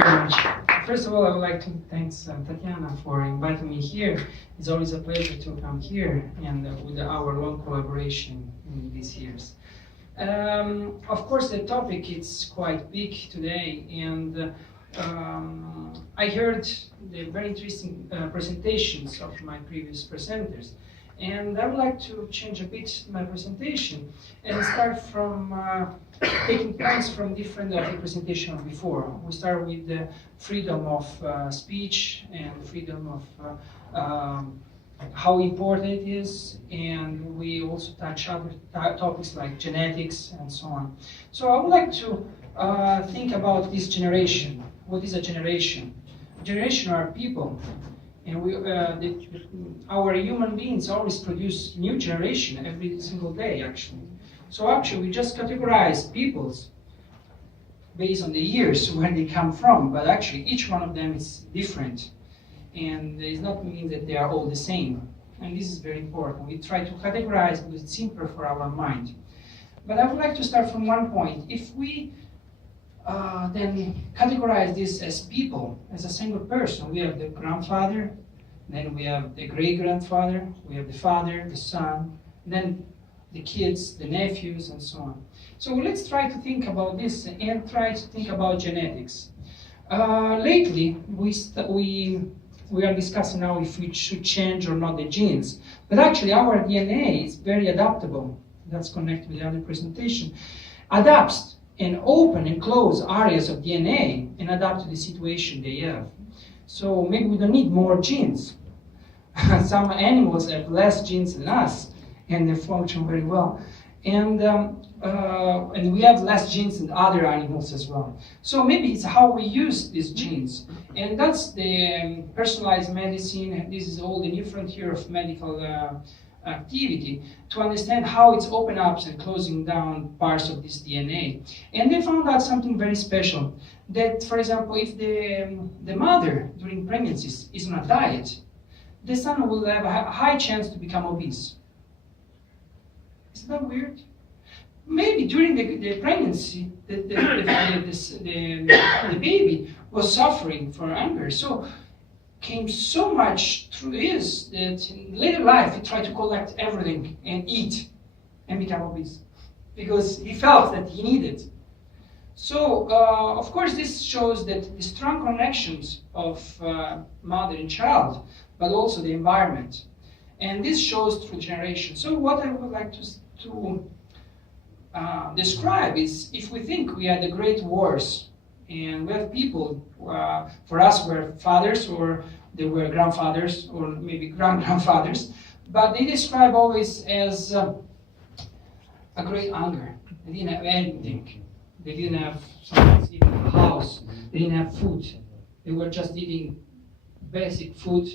very much. First of all, I would like to thank Tatiana for inviting me here. It's always a pleasure to come here and with our long collaboration in these years. Of course, the topic is quite big today, and I heard the very interesting presentations of my previous presenters. And I would like to change a bit my presentation and start from taking points from different of the presentation before. We start with the freedom of speech and freedom of how important it is, and we also touch other topics like genetics and so on. So I would like to think about this generation. What is a generation? Generation are people. And our human beings always produce new generation every single day, actually. So actually, we just categorize peoples based on the years where they come from, but actually each one of them is different. And it does not mean that they are all the same. And this is very important. We try to categorize because it's simpler for our mind. But I would like to start from one point. If we then categorize this as people, as a single person. We have the grandfather, then we have the great-grandfather, we have the father, the son, then the kids, the nephews, and so on. So let's try to think about this and try to think about genetics. Lately, we are discussing now if we should change or not the genes. But actually, our DNA is very adaptable. That's connected with the other presentation. Adapts and open and close areas of DNA and adapt to the situation they have. So maybe we don't need more genes. Some animals have less genes than us, and they function very well. And we have less genes than other animals as well. So maybe it's how we use these genes. And that's the personalized medicine. This is all the new frontier of medical activity to understand how it's opening up and closing down parts of this DNA. And they found out something very special, that, for example, if the mother during pregnancy is on a diet, the son will have a high chance to become obese. Isn't that weird? Maybe during the pregnancy, the baby was suffering from hunger. So came so much through this that in later life he tried to collect everything and eat and become obese because he felt that he needed. So of course this shows that the strong connections of mother and child, but also the environment, and this shows through generation. So what I would like to describe is, if we think we had the great wars and we have people, for us were fathers, or they were grandfathers, or maybe grand-grandfathers, but they describe always as a great hunger. They didn't have anything. They didn't have sometimes even a house. They didn't have food. They were just eating basic food.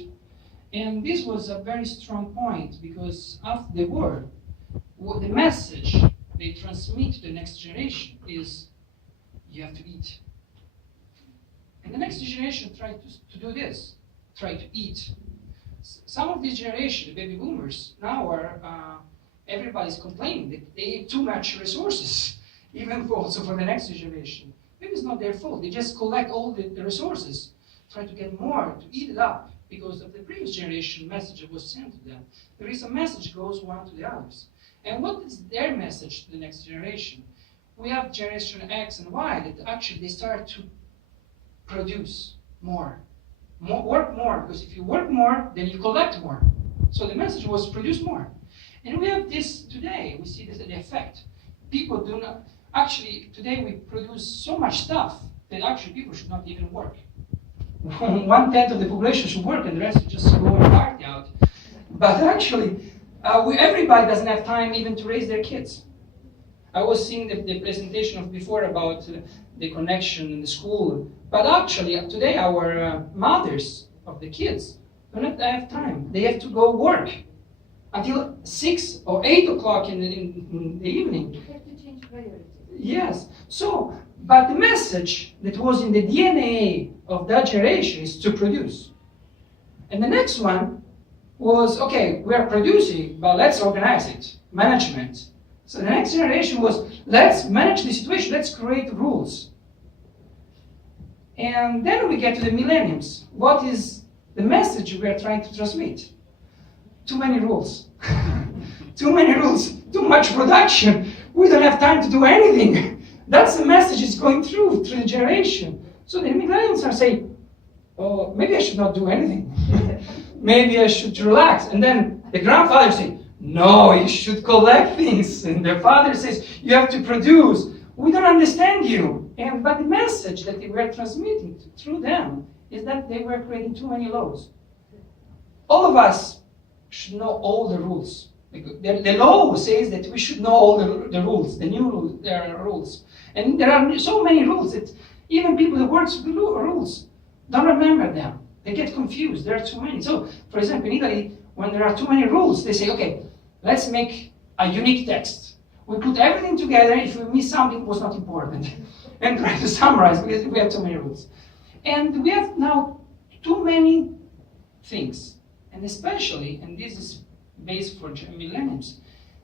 And this was a very strong point, because after the war, the message they transmit to the next generation is, you have to eat. And the next generation tried to do this, try to eat. Some of this generation, the baby boomers, now are, everybody's complaining that they eat too much resources, even also for the next generation. Maybe it's not their fault, they just collect all the resources, try to get more, to eat it up, because of the previous generation message that was sent to them. There is a message goes one to the others. And what is their message to the next generation? We have generation X and Y that actually they start to produce more, work more, because if you work more, then you collect more. So the message was produce more. And we have this today, we see this the effect. People do not, actually today we produce so much stuff that actually people should not even work. 1/10 of the population should work and the rest should just go and party out. But actually, everybody doesn't have time even to raise their kids. I was seeing the presentation of before about the connection in the school. But actually, today our mothers of the kids do not have time. They have to go work until 6 or 8 o'clock in the evening. You have to change priorities. Yes. So, but the message that was in the DNA of that generation is to produce. And the next one was, okay, we are producing, but let's organize it. Management. So the next generation was, let's manage the situation, let's create rules. And then we get to the millenniums. What is the message we are trying to transmit? Too many rules. Too many rules. Too much production. We don't have time to do anything. That's the message is going through the generation. So the millennials are saying, oh, maybe I should not do anything. Maybe I should relax. And then the grandfather say, no, you should collect things. And the father says, you have to produce. We don't understand you. But the message that they were transmitting through them is that they were creating too many laws. All of us should know all the rules. The law says that we should know all the rules, the new rules, there are rules. And there are so many rules that even people who work with rules don't remember them. They get confused. There are too many. So, for example, in Italy, when there are too many rules, they say, okay, let's make a unique text. We put everything together. If we miss something, it was not important. And try to summarize because we have too many rules. And we have now too many things. And especially, and this is based for millenniums,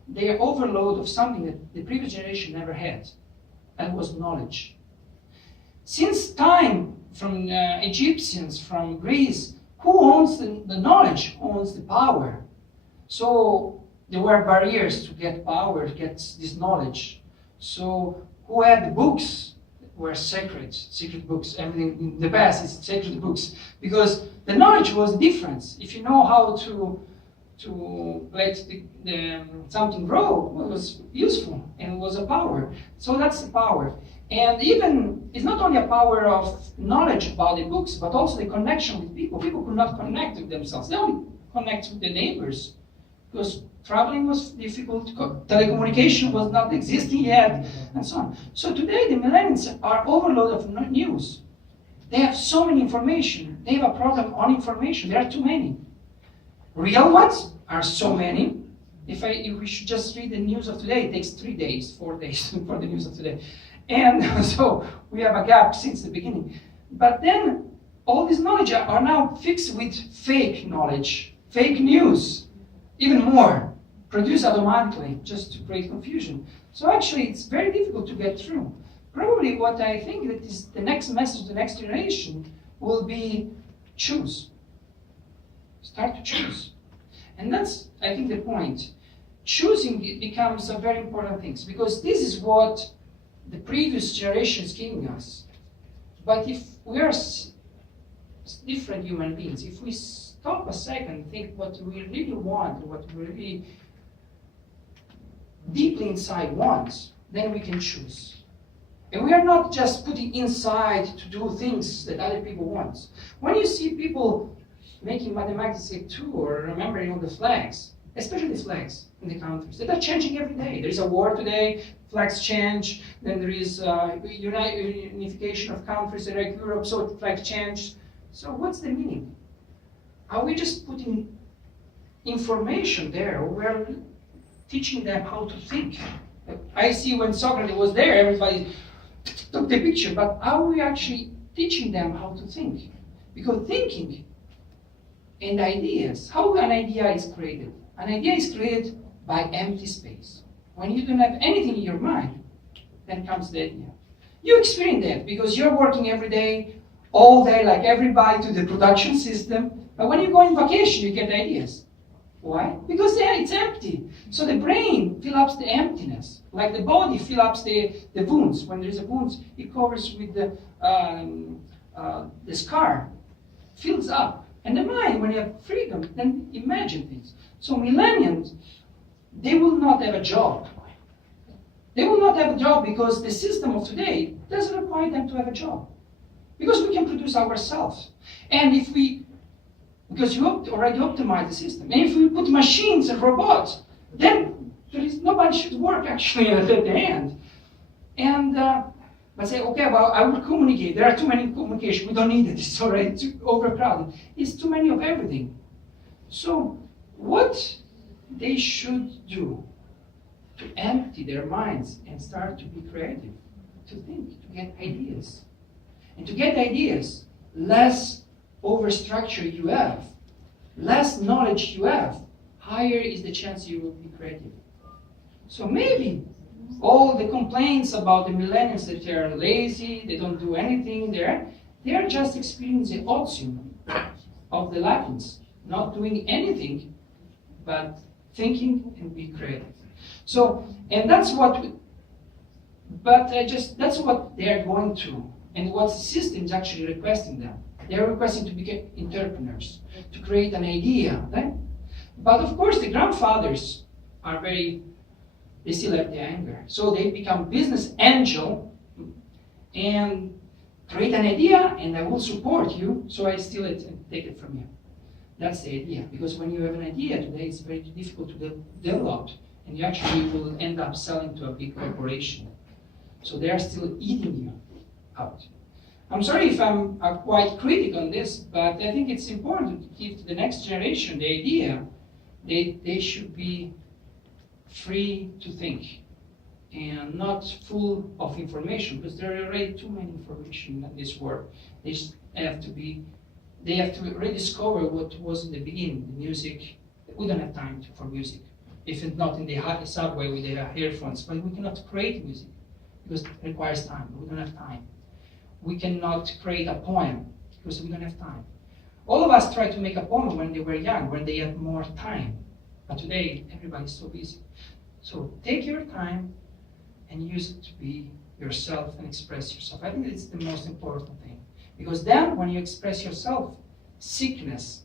they are overload of something that the previous generation never had. That was knowledge. Since time, from Egyptians, from Greece, who owns the knowledge, owns the power. So there were barriers to get power, to get this knowledge. So who had the books were secret books. Everything in the past is secret books. Because the knowledge was the difference. If you know how to let something grow, it was useful and it was a power. So that's the power. And even, it's not only a power of knowledge about the books, but also the connection with people. People could not connect with themselves. They only connect with the neighbors. Because traveling was difficult, telecommunication was not existing yet, and so on. So today the millennials are overload of news. They have so many information. They have a problem on information. There are too many. Real ones are so many. If we should just read the news of today, it takes 3 days, 4 days for the news of today. And so we have a gap since the beginning. But then all this knowledge are now fixed with fake knowledge, fake news. Even more, produced automatically, just to create confusion. So actually, it's very difficult to get through. Probably what I think that is the next message to the next generation will be choose. Start to choose. And that's, I think, the point. Choosing becomes a very important thing, because this is what the previous generation is giving us. But if we are different human beings, if we stop a second and think what we really want, what we really deeply inside want, then we can choose. And we are not just putting inside to do things that other people want. When you see people making mathematics too, or remembering all the flags, especially the flags in the countries, that are changing every day. There is a war today, flags change, then there is unification of countries like Europe, so flags change. So what's the meaning? Are we just putting information there, or we're teaching them how to think? I see when Socrates was there, everybody took the picture, but are we actually teaching them how to think? Because thinking and ideas, how an idea is created? An idea is created by empty space. When you don't have anything in your mind, then comes the idea. You experience that because you're working every day, all day, like everybody, to the production system. But when you go on vacation, you get ideas. Why? Because it's empty. So the brain fills up the emptiness. Like the body fills up the wounds. When there is a wound, it covers with the scar. Fills up. And the mind, when you have freedom, then imagine things. So millennials, they will not have a job. They will not have a job because the system of today doesn't require them to have a job. Because we can produce ourselves. And if we, because you already optimize the system, and if we put machines and robots, then nobody should work actually at the end. And but say, okay, well, I will communicate. There are too many communications. We don't need it. It's already too overcrowded. It's too many of everything. So what they should do to empty their minds and start to be creative, to think, to get ideas. And to get ideas, less overstructure you have, less knowledge you have, higher is the chance you will be creative. So maybe all the complaints about the millennials that they are lazy, they don't do anything there, they are just experiencing the otium of the Latins, not doing anything but thinking and be creative. So, and that's what, that's what they are going through, and what the system is actually requesting them. They are requesting to become entrepreneurs, to create an idea. Right? But of course, the grandfathers are they still have the anger. So they become business angel and create an idea, and I will support you, so I still take it from you. That's the idea. Because when you have an idea today, it's very difficult to develop, and you actually will end up selling to a big corporation. So they are still eating you out. I'm sorry if I'm quite critical on this, but I think it's important to give to the next generation the idea they should be free to think and not full of information, because there are already too many information in this world. They have to rediscover what was in the beginning, the music. We don't have time for music, if it's not in the subway with the earphones, but we cannot create music because it requires time. We don't have time. We cannot create a poem because we don't have time. All of us tried to make a poem when they were young, when they had more time. But today, everybody's so busy. So take your time and use it to be yourself and express yourself. I think it's the most important thing. Because then, when you express yourself, sickness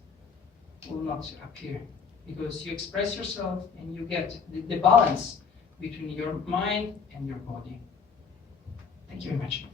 will not appear. Because you express yourself and you get the balance between your mind and your body. Thank you very much.